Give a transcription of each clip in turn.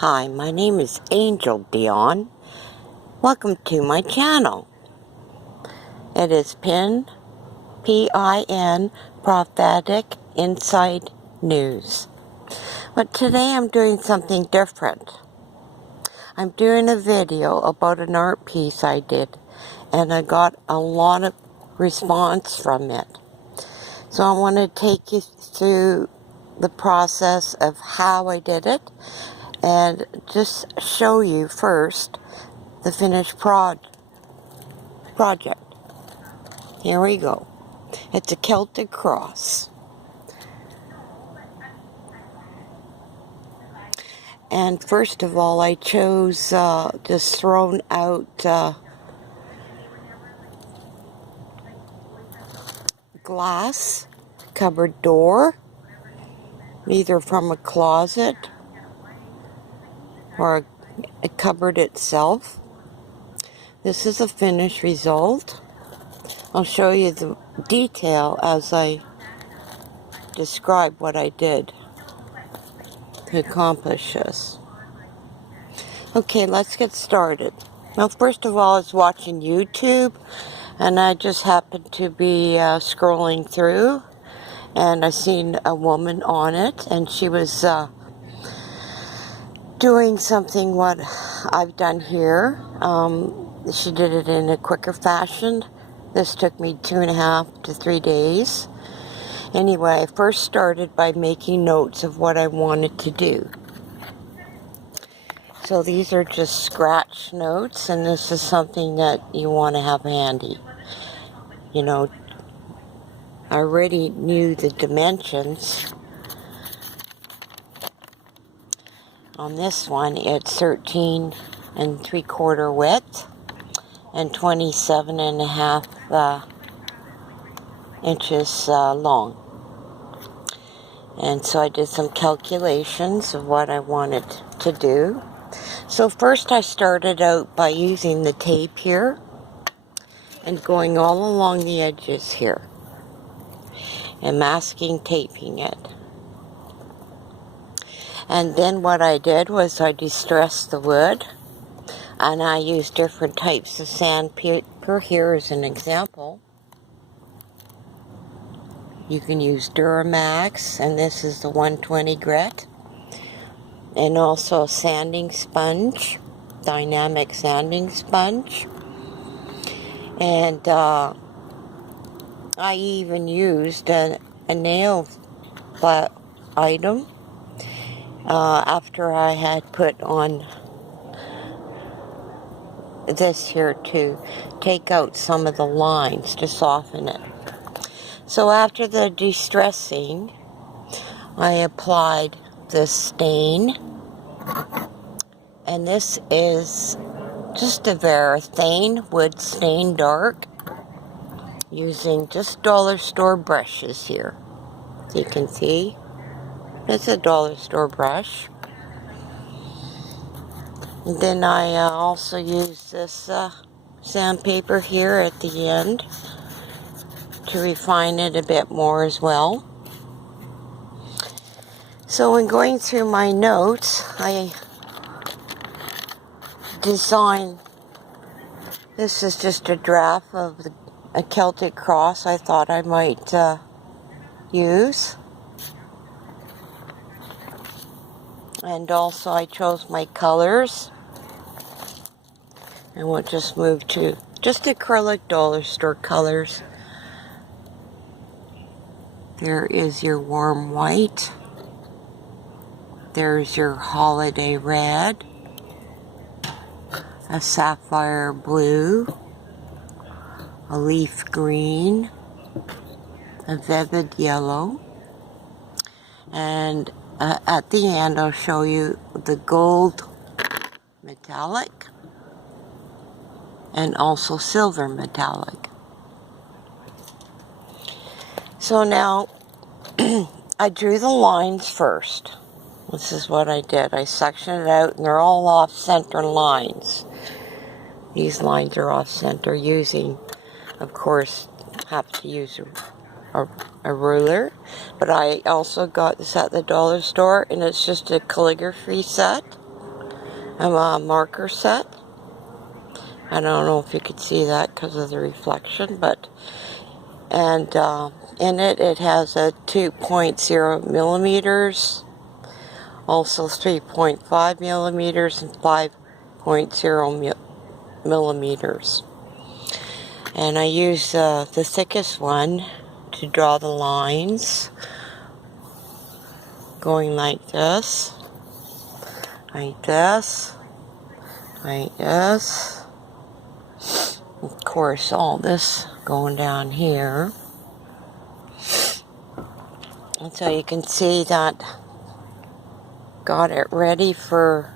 Hi, my name is Angel Dion. Welcome to my channel. It is P-I-N, Prophetic Inside News. But today I'm doing something different. I'm doing a video about an art piece I did, and I got a lot of response from it. So I want to take you through the process of how I did it, and just show you first the finished project. Here we go. It's a Celtic Cross. And first of all, I chose just thrown out glass cupboard door, either from a closet or a cupboard itself. This is a finished result. I'll show you the detail as I describe what I did to accomplish this. Okay, let's get started. Now, first of all, I was watching YouTube, and I just happened to be scrolling through, and I seen a woman on it, and she was doing something what I've done here. She did it in a quicker fashion. This took me 2.5 to 3 days. Anyway, I first started by making notes of what I wanted to do. So these are just scratch notes, and this is something that you want to have handy. You know, I already knew the dimensions. On this one, it's 13 3/4 width and 27.5 inches long. And so I did some calculations of what I wanted to do. So first I started out by using the tape here and going all along the edges here and masking taping it. And then what I did was I distressed the wood, and I used different types of sandpaper. Here is an example. You can use Duramax, and this is the 120 grit. And also a sanding sponge, dynamic sanding sponge. And I even used a nail flat item after I had put on this here to take out some of the lines to soften it. So after the distressing, I applied this stain, and this is just a Varathane wood stain dark, using just dollar store brushes here. As you can see, it's a dollar store brush. And then I also use this sandpaper here at the end to refine it a bit more as well. So when going through my notes, I designed, this is just a draft of a Celtic Cross I thought I might use. And also I chose my colors. And we'll just move to just acrylic dollar store colors. There is your warm white. There's your holiday red. A sapphire blue. A leaf green. A vivid yellow. And at the end I'll show you the gold metallic. And also silver metallic. So now, I drew the lines first. This is what I did. I sectioned it out, and they're all off-center lines. These lines are off-center using, of course, have to use a ruler. But I also got this at the dollar store, and it's just a calligraphy set. marker set. I don't know if you could see that because of the reflection, and in it has a 2.0 millimeters, also 3.5 millimeters, and 5.0 millimeters. And I use the thickest one to draw the lines, going like this, like this, like this. Of course, all this going down here. And so you can see that got it ready for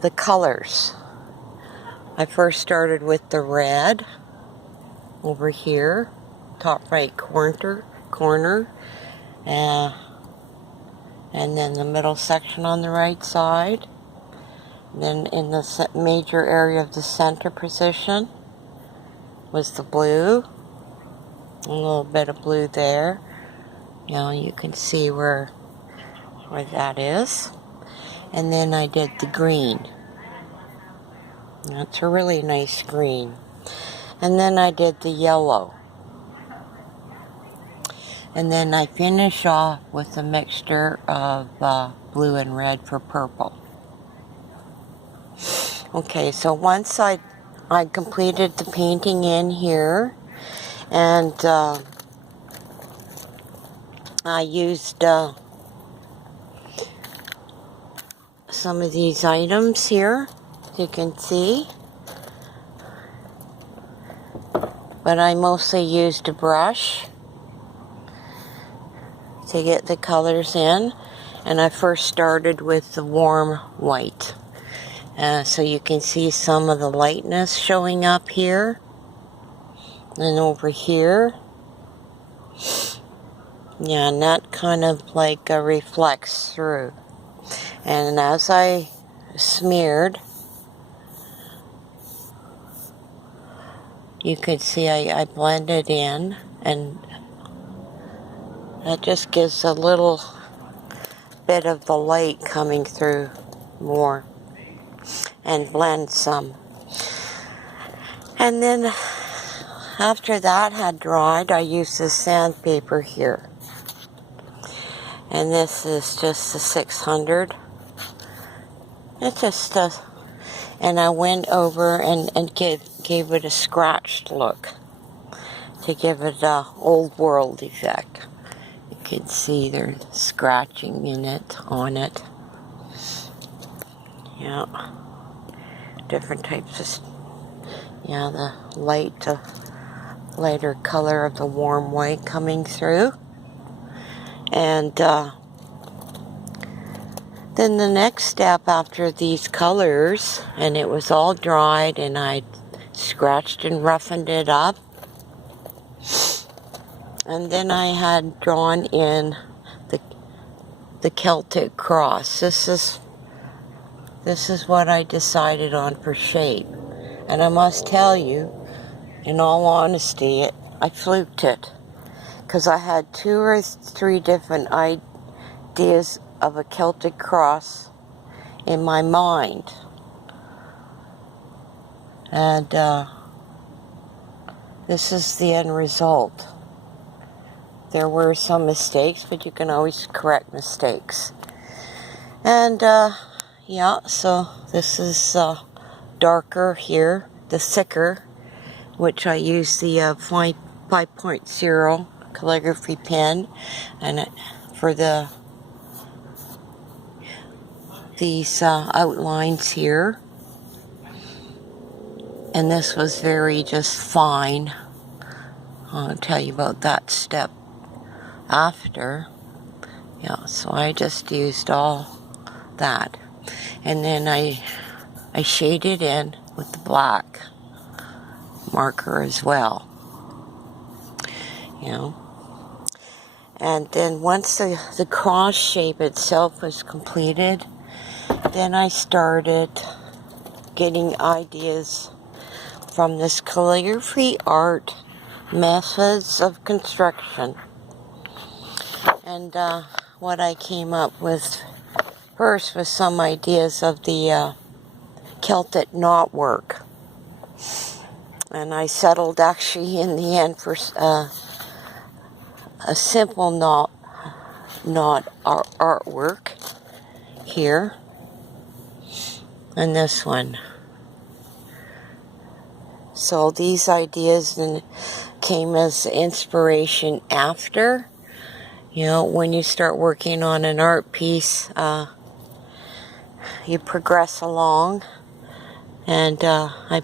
the colors. I first started with the red over here, top right corner, and then the middle section on the right side. And then in the major area of the center position was the blue, a little bit of blue there. You know, you can see where that is. And then I did the green. That's a really nice green. And then I did the yellow. And then I finish off with a mixture of blue and red for purple. Okay, so once I completed the painting in here, and I used some of these items here, as you can see. But I mostly used a brush to get the colors in. And I first started with the warm white. So you can see some of the lightness showing up here. And over here. Yeah, and that kind of like reflects through. And as I smeared, you could see I blended in, and that just gives a little bit of the light coming through more and blend some. And then after that had dried, I used this sandpaper here. And this is just a 600. It's just a, and I went over and gave it a scratched look to give it a old world effect. You can see there's scratching on it. Yeah, different types of, yeah, the lighter color of the warm white coming through. And then the next step after these colors, and it was all dried and I scratched and roughened it up. And then I had drawn in the Celtic Cross. This is what I decided on for shape. And I must tell you, in all honesty, I fluked it. Because I had 2 or 3 different ideas of a Celtic Cross in my mind. And this is the end result. There were some mistakes, but you can always correct mistakes. And yeah, so this is darker here, the thicker, which I use the 5.0 calligraphy pen, and for these outlines here. And this was very just fine. I'll tell you about that step after. Yeah, so I just used all that. And then I shaded in with the black marker as well. You know. And then once the cross shape itself was completed, then I started getting ideas from this calligraphy art methods of construction. And what I came up with first with some ideas of the Celtic knotwork. And I settled actually in the end for a simple knot artwork here. And this one. So these ideas came as inspiration after. You know, when you start working on an art piece, you progress along. And I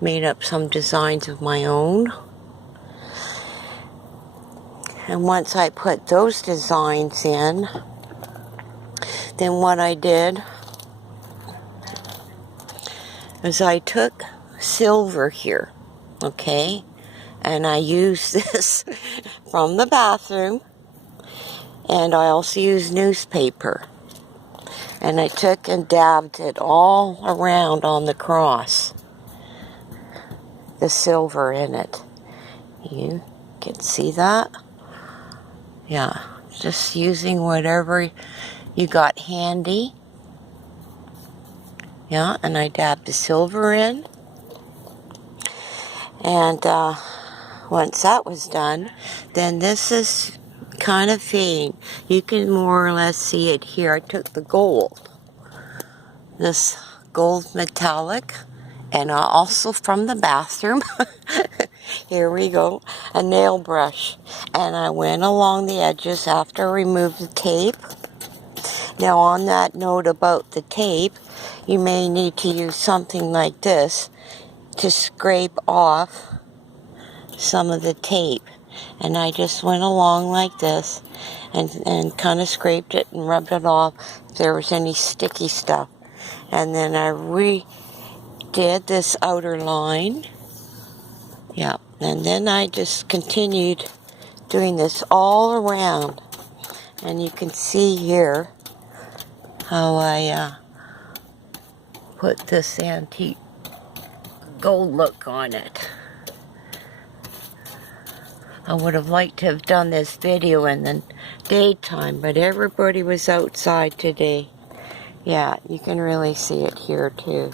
made up some designs of my own. And once I put those designs in, then what I did is I took silver here, okay? And I used this from the bathroom, and I also used newspaper. And I took and dabbed it all around on the cross, the silver in it. You can see that? Yeah, just using whatever you got handy. Yeah, and I dabbed the silver in. And once that was done, then this is kind of fading. You can more or less see it here. I took the gold, this gold metallic, and also from the bathroom, here we go, a nail brush. And I went along the edges after I removed the tape. Now on that note about the tape, you may need to use something like this to scrape off some of the tape. And I just went along like this and kind of scraped it and rubbed it off if there was any sticky stuff. And then I redid this outer line. Yeah, and then I just continued doing this all around. And you can see here how I put this antique gold look on it. I would have liked to have done this video in the daytime, but everybody was outside today. Yeah, you can really see it here too.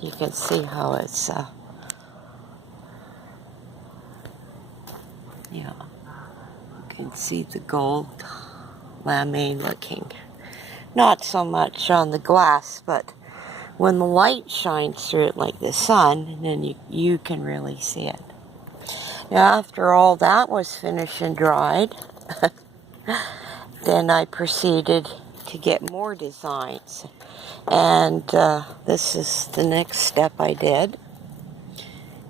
You can see how it's, yeah, you can see the gold lamine looking. Not so much on the glass, but when the light shines through it like the sun, then you can really see it. Now, after all that was finished and dried, then I proceeded to get more designs. And this is the next step I did.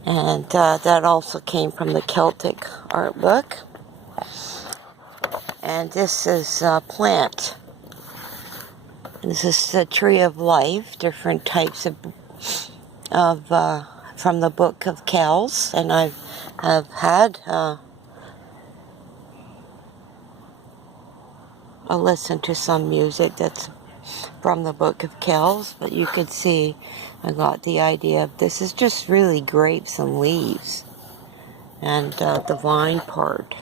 And that also came from the Celtic art book. And this is a plant. This is the tree of life, different types of from the book of Kells. And I've had I listened to some music that's from the book of Kells, but you could see I got the idea of this is just really grapes and leaves and the vine part.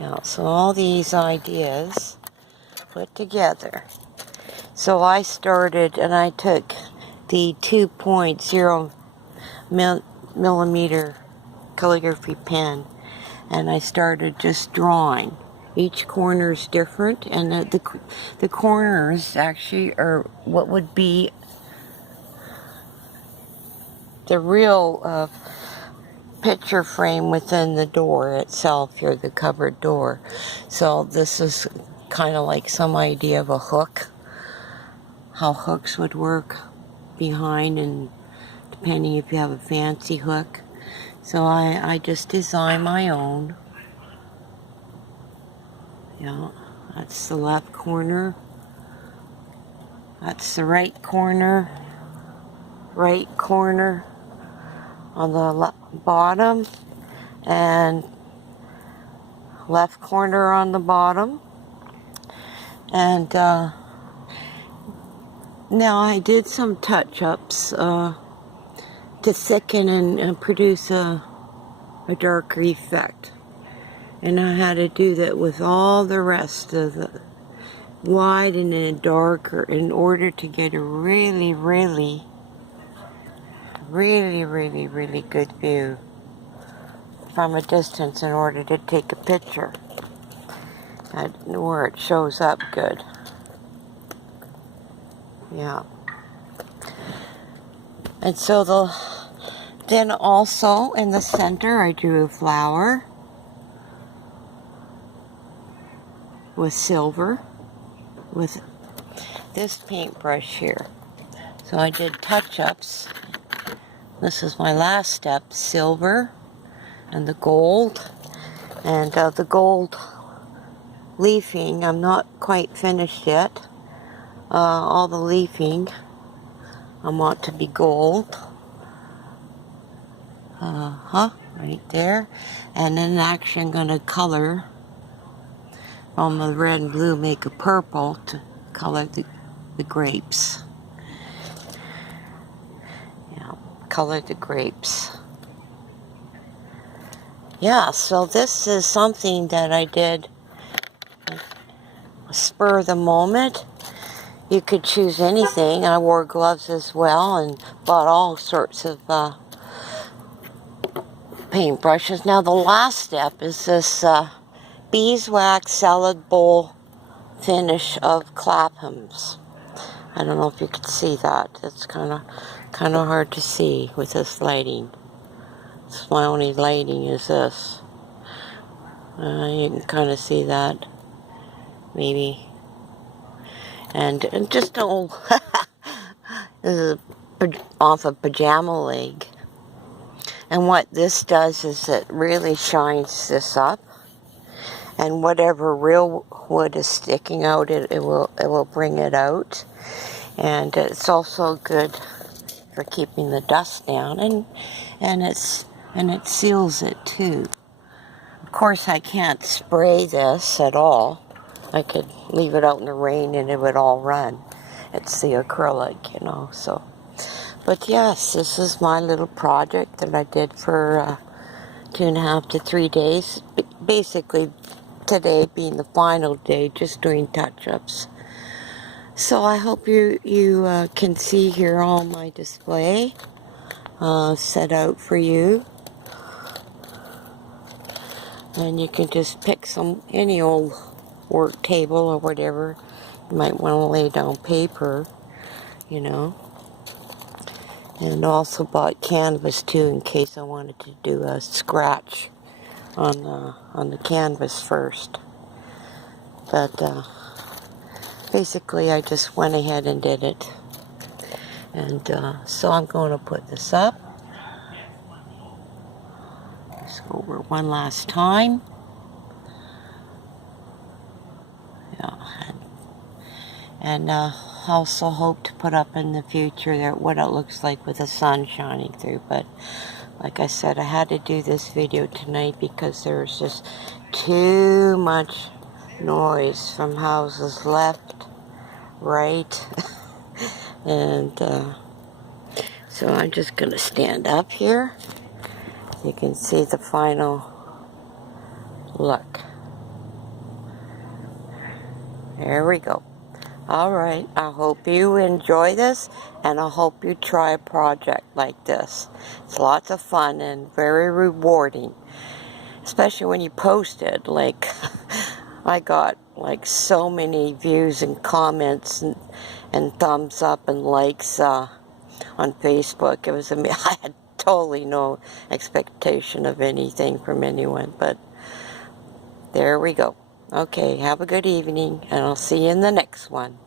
Yeah, so all these ideas put together. So I started and I took the 2.0 millimeter calligraphy pen, and I started just drawing. Each corner is different, and the corners actually are what would be the real picture frame within the door itself here, the covered door. So this is kind of like some idea of a hook, how hooks would work behind, and depending if you have a fancy hook. So I just designed my own. Yeah, that's the left corner. That's the right corner on the bottom, and left corner on the bottom. And now I did some touch-ups to thicken and produce a darker effect. And I had to do that with all the rest of wide and then darker in order to get a really, really, really, really, really good view from a distance in order to take a picture where it shows up good. Yeah. And so then also in the center I drew a flower with silver with this paintbrush here. So I did touch-ups. This is my last step, silver and the gold. And the gold leafing, I'm not quite finished yet. All the leafing I want to be gold. Right there. And then actually I'm going to color from the red and blue, make a purple to color the grapes. Yeah, color the grapes. Yeah, so this is something that I did spur of the moment. You could choose anything. I wore gloves as well and bought all sorts of paintbrushes. Now the last step is this beeswax salad bowl finish of Clapham's. I don't know if you could see that. It's kind of hard to see with this lighting. It's my only lighting is this. You can kind of see that, maybe. And just an old, this is off a pajama leg. And what this does is it really shines this up. And whatever real wood is sticking out, it will bring it out. And it's also good for keeping the dust down, and it seals it too. Of course, I can't spray this at all. I could leave it out in the rain and it would all run. It's the acrylic, you know. So, but yes, this is my little project that I did for 2.5 to 3 days. Basically, today being the final day, just doing touch-ups. So I hope you can see here all my display set out for you. And you can just pick any old work table or whatever. You might want to lay down paper, you know. And also bought canvas too in case I wanted to do a scratch on the canvas first. But basically I just went ahead and did it. And so I'm going to put this up. Just go over one last time. Yeah. And also hope to put up in the future what it looks like with the sun shining through. But like I said, I had to do this video tonight because there was just too much noise from houses left, right, and so I'm just going to stand up here. You can see the final look. There we go. Alright, I hope you enjoy this, and I hope you try a project like this. It's lots of fun and very rewarding, especially when you post it. Like, I got like so many views and comments and thumbs up and likes on Facebook. It was amazing. I had totally no expectation of anything from anyone, but there we go. Okay, have a good evening, and I'll see you in the next one.